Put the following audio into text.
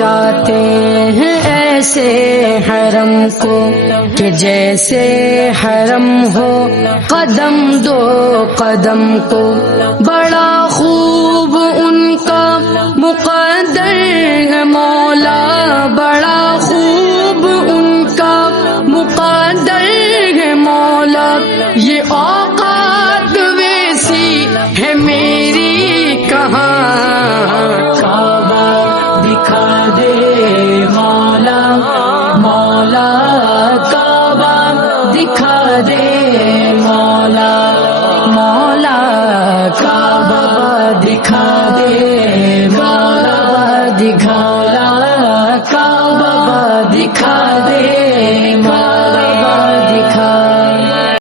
जाते हैं ऐसे हरम को कि जैसे हरम हो कदम दो कदम को